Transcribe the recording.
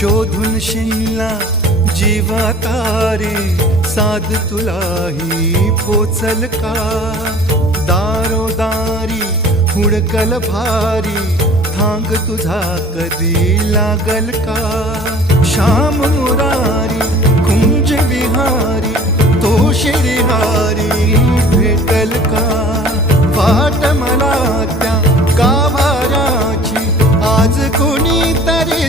शोधून शिनला जीवा तारे, साध तुलाही पोचल का? दारोदारी हुडकल भारी, थांग तुझा कधी लागल का? श्याम मुरारी कुंज विहारी, तो शिरिहारी भेटल का? वाट मला त्या गाभाऱ्याची, आज कोणी तरी